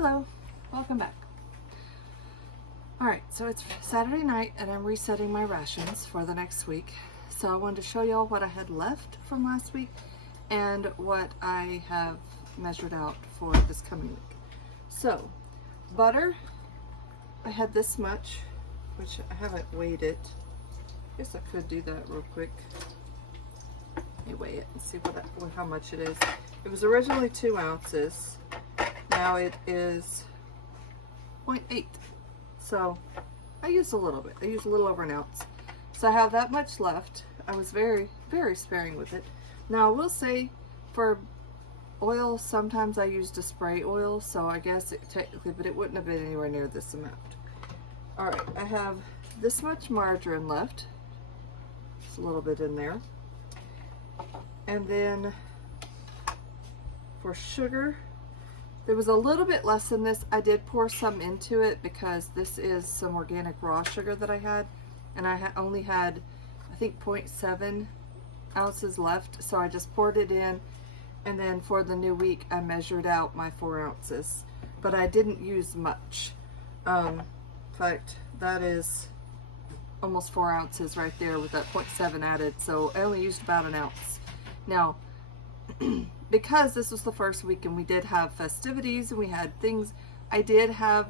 Hello, welcome back. Alright, so it's Saturday night and I'm resetting my rations for the next week. So I wanted to show y'all what I had left from last week and what I have measured out for this coming week. So, butter, I had this much, which I haven't weighed it. I guess I could do that real quick. Let me weigh it and see how much it is. It was originally 2 ounces. Now it is 0.8. So I used a little bit. I used a little over an ounce. So I have that much left. I was very, very sparing with it. Now I will say for oil, sometimes I used a spray oil, so I guess it technically, but it wouldn't have been anywhere near this amount. Alright, I have this much margarine left. Just a little bit in there. And then for sugar, there was a little bit less than this. I did pour some into it because this is some organic raw sugar that I had, and I only had, I think, 0.7 ounces left, so I just poured it in, and then for the new week I measured out my 4 ounces, but I didn't use much. In fact, that is almost 4 ounces right there with that 0.7 added, so I only used about an ounce. Now, because this was the first week and we did have festivities and we had things, I did have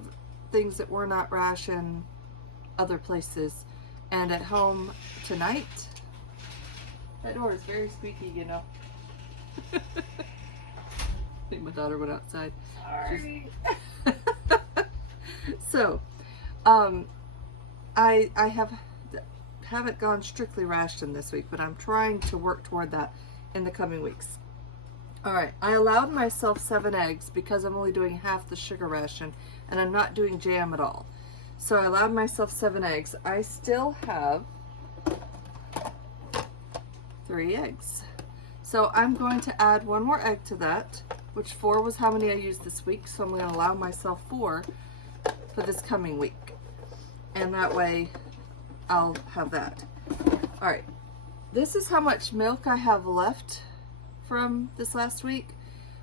things that were not ration other places. And at home tonight, that door is very squeaky, you know. I think my daughter went outside. Sorry. So, I haven't gone strictly ration this week, but I'm trying to work toward that in the coming weeks. Alright, I allowed myself 7 eggs because I'm only doing half the sugar ration and I'm not doing jam at all. So I allowed myself 7 eggs. I still have 3 eggs. So I'm going to add 1 more egg to that, which 4 was how many I used this week. So I'm going to allow myself 4 for this coming week. And that way I'll have that. Alright, this is how much milk I have left from this last week,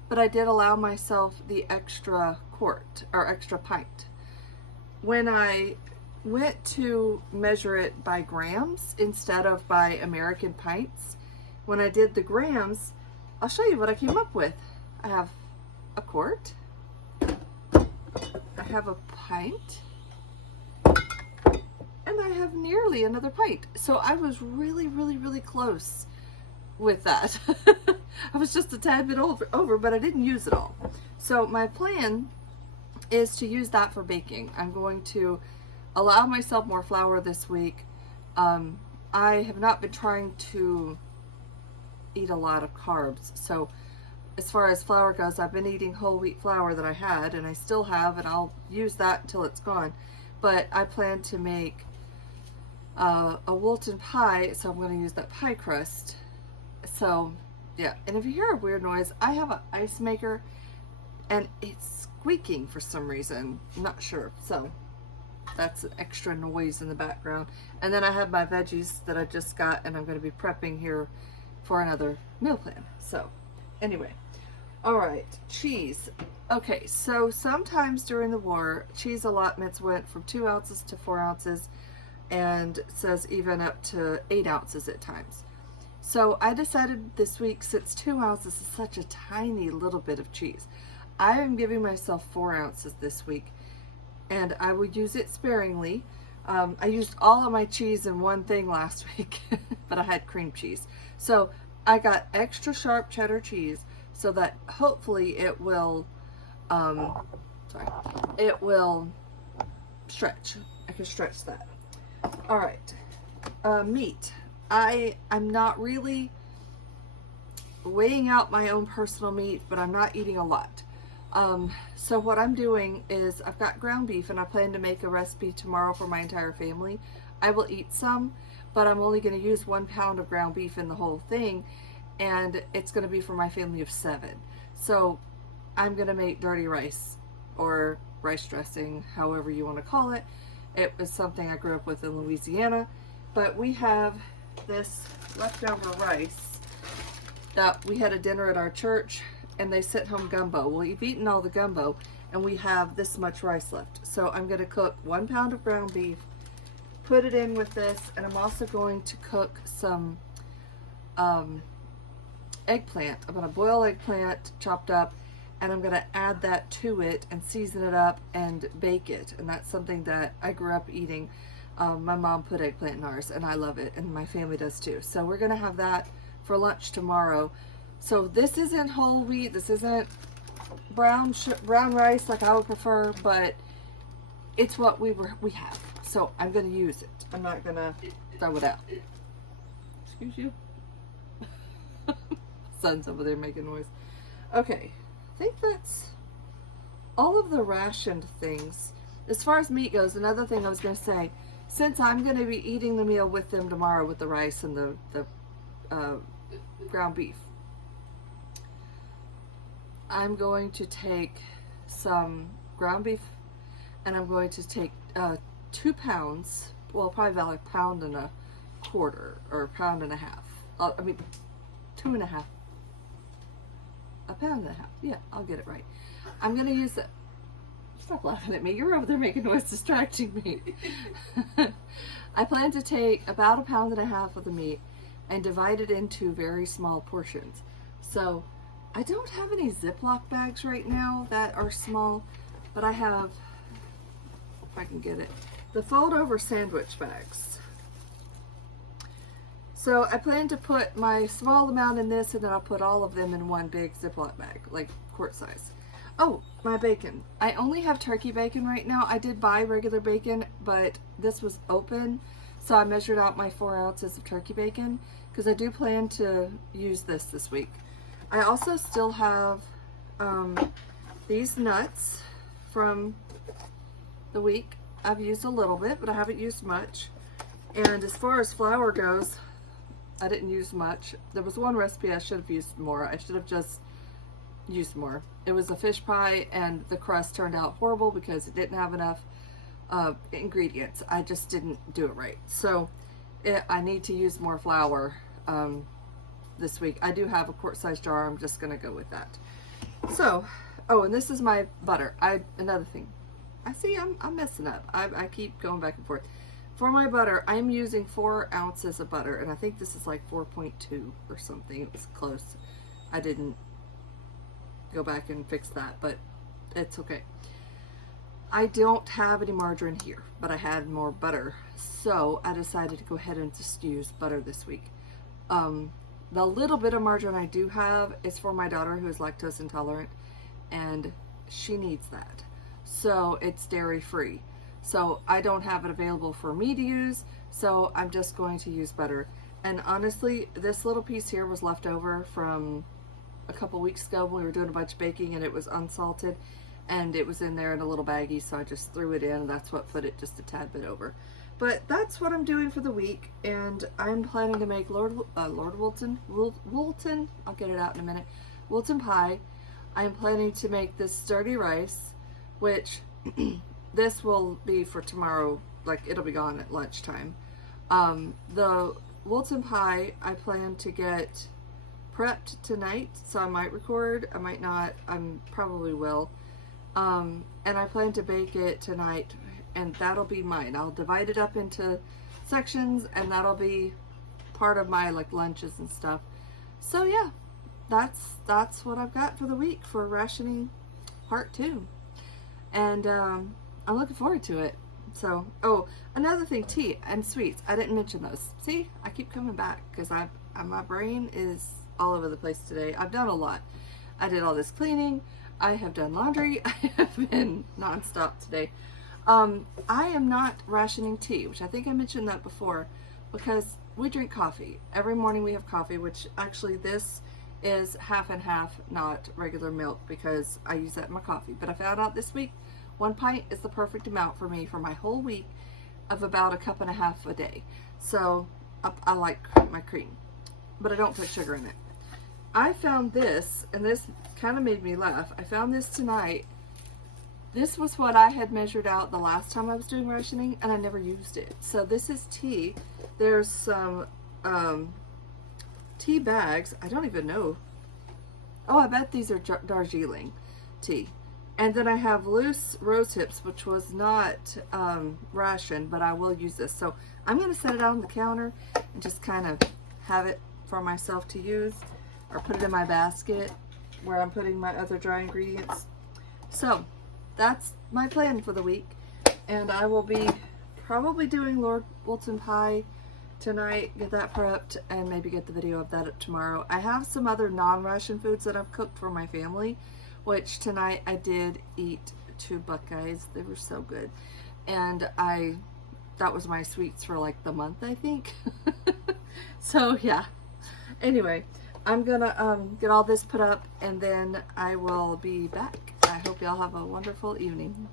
but I did allow myself the extra quart or extra pint. When I went to measure it by grams instead of by American pints, when I did the grams, I'll show you what I came up with. I have a quart, I have a pint, and I have nearly another pint. So I was really, really, really close with that. I was just a tad bit over, but I didn't use it all. So my plan is to use that for baking. I'm going to allow myself more flour this week. I have not been trying to eat a lot of carbs. So as far as flour goes, I've been eating whole wheat flour that I had, and I still have, and I'll use that until it's gone. But I plan to make a Wilton pie, so I'm going to use that pie crust. So yeah, and if you hear a weird noise, I have an ice maker and it's squeaking for some reason. I'm not sure. So that's an extra noise in the background. And then I have my veggies that I just got, and I'm going to be prepping here for another meal plan. So anyway, all right, cheese. Okay, so sometimes during the war, cheese allotments went from 2 ounces to 4 ounces, and it says even up to 8 ounces at times. So I decided this week, since 2 ounces is such a tiny little bit of cheese, I am giving myself 4 ounces this week, and I will use it sparingly. I used all of my cheese in one thing last week, but I had cream cheese. So I got extra sharp cheddar cheese so that hopefully it will, it will stretch. I can stretch that. All right, meat. I'm not really weighing out my own personal meat, but I'm not eating a lot. So what I'm doing is I've got ground beef, and I plan to make a recipe tomorrow for my entire family. I will eat some, but I'm only going to use 1 pound of ground beef in the whole thing, and it's going to be for my family of 7. So I'm going to make dirty rice, or rice dressing, however you want to call it. It was something I grew up with in Louisiana, but we have this leftover rice that we had a dinner at our church and they sent home gumbo. Well, you've eaten all the gumbo, and we have this much rice left. So I'm going to cook 1 pound of ground beef, put it in with this, and I'm also going to cook some eggplant. I'm going to boil eggplant chopped up, and I'm going to add that to it and season it up and bake it. And that's something that I grew up eating. My mom put eggplant in ours, and I love it, and my family does too. So we're going to have that for lunch tomorrow. So this isn't whole wheat. This isn't brown rice like I would prefer, but it's what we have. So I'm going to use it. I'm not going to throw it out. Excuse you. Son's over there making noise. Okay, I think that's all of the rationed things. As far as meat goes, another thing I was going to say, since I'm going to be eating the meal with them tomorrow with the rice and the ground beef, I'm going to take some ground beef, and I'm going to take 2 pounds, well, probably about 1.25 pounds or 1.5 pounds. I mean, 2.5. 1.5 pounds. Yeah, I'll get it right. I'm going to use it. Stop laughing at me. You're over there making noise distracting me. I plan to take about 1.5 pounds of the meat and divide it into very small portions. So I don't have any Ziploc bags right now that are small, but I have, if I can get it, the fold over sandwich bags. So I plan to put my small amount in this, and then I'll put all of them in one big Ziploc bag, like quart size. Oh, my bacon. I only have turkey bacon right now. I did buy regular bacon, but this was open, so I measured out my 4 ounces of turkey bacon, because I do plan to use this week. I also still have these nuts from the week. I've used a little bit, but I haven't used much. And as far as flour goes, I didn't use much. There was one recipe I should have used more. I should have just used more. It was a fish pie, and the crust turned out horrible because it didn't have enough ingredients. I just didn't do it right. So I need to use more flour this week. I do have a quart size jar. I'm just gonna go with that. So, oh, and this is my butter. Another thing. I see I'm messing up. I keep going back and forth. For my butter, I'm using 4 ounces of butter, and I think this is like 4.2 or something. It was close. I didn't go back and fix that, but it's okay. I don't have any margarine here, but I had more butter, so I decided to go ahead and just use butter this week. The little bit of margarine I do have is for my daughter who is lactose intolerant, and she needs that. So it's dairy free. So I don't have it available for me to use, so I'm just going to use butter. And honestly, this little piece here was left over from a couple weeks ago when we were doing a bunch of baking, and it was unsalted, and it was in there in a little baggie, so I just threw it in, and that's what put it just a tad bit over. But that's what I'm doing for the week, and I'm planning to make Lord Woolton, I'll get it out in a minute, Woolton pie. I'm planning to make this sturdy rice, which this will be for tomorrow, like it'll be gone at lunchtime. The Woolton pie I plan to get prepped tonight, so I might record, I might not, I probably will. And I plan to bake it tonight, and that'll be mine. I'll divide it up into sections, and that'll be part of my like lunches and stuff. So yeah, that's what I've got for the week for rationing part 2. And I'm looking forward to it. So, oh, another thing, tea and sweets. I didn't mention those. See, I keep coming back because my brain is all over the place today. I've done a lot. I did all this cleaning. I have done laundry. I have been nonstop today. I am not rationing tea, which I think I mentioned that before, because we drink coffee. Every morning we have coffee, which actually this is half and half, not regular milk, because I use that in my coffee. But I found out this week 1 pint is the perfect amount for me for my whole week of about 1.5 cups a day. So I like my cream, but I don't put sugar in it. I found this, and this kind of made me laugh. I found this tonight. This was what I had measured out the last time I was doing rationing, and I never used it. So this is tea. There's some tea bags. I don't even know Oh, I bet these are Darjeeling tea. And then I have loose rose hips, which was not ration, but I will use this. So I'm going to set it out on the counter and just kind of have it for myself to use, or put it in my basket where I'm putting my other dry ingredients. So that's my plan for the week. And I will be probably doing Lord Bolton pie tonight, get that prepped, and maybe get the video of that up tomorrow. I have some other non-ration foods that I've cooked for my family, which tonight I did eat 2 Buckeyes. They were so good. And that was my sweets for like the month, I think. So yeah. Anyway, I'm gonna get all this put up and then I will be back. I hope y'all have a wonderful evening.